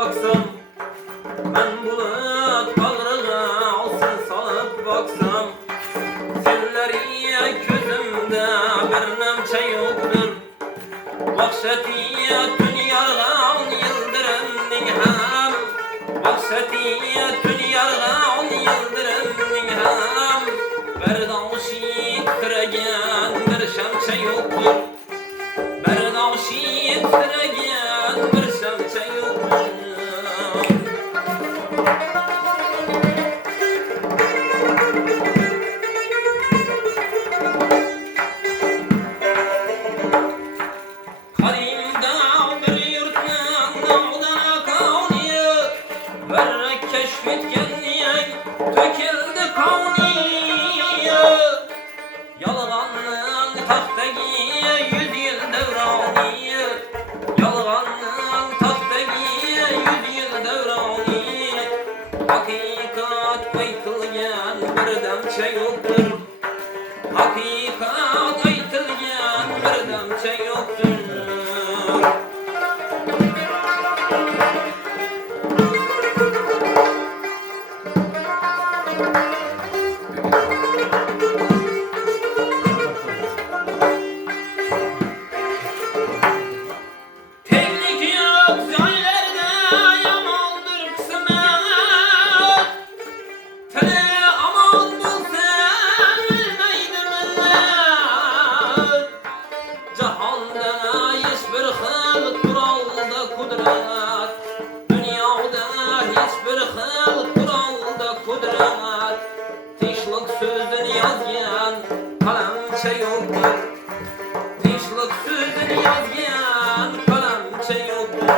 baksam, ben bulut bağrına olsun salıp baksam, senleriye gözümde bir nemçe yoktur. Vahşetiye dünyargan yıldırımning ham, vahşetiye dünyargan yıldırımning ham, berdoshi titragan bir shamcha yoktur. Berdoshi titragan bir shamcha yoktur. Keşfetkenliğe tökildi kavniye, yalğanın tahtagi 100 yıl devraniye, yalğanın tahtagi 100 yıl devraniye. Hakikat aytılgan bir demçe yoktur, hakikat aytılgan bir demçe yoktur. Yazgan kalamça yoktur, tinchlik so'zini yazgan kalamcha yoktur.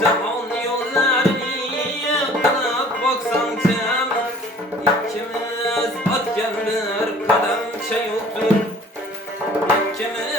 Cahon yollarını yıkılıp baksan cem, İkimiz atgan bir kadamcha yoktur, İkimiz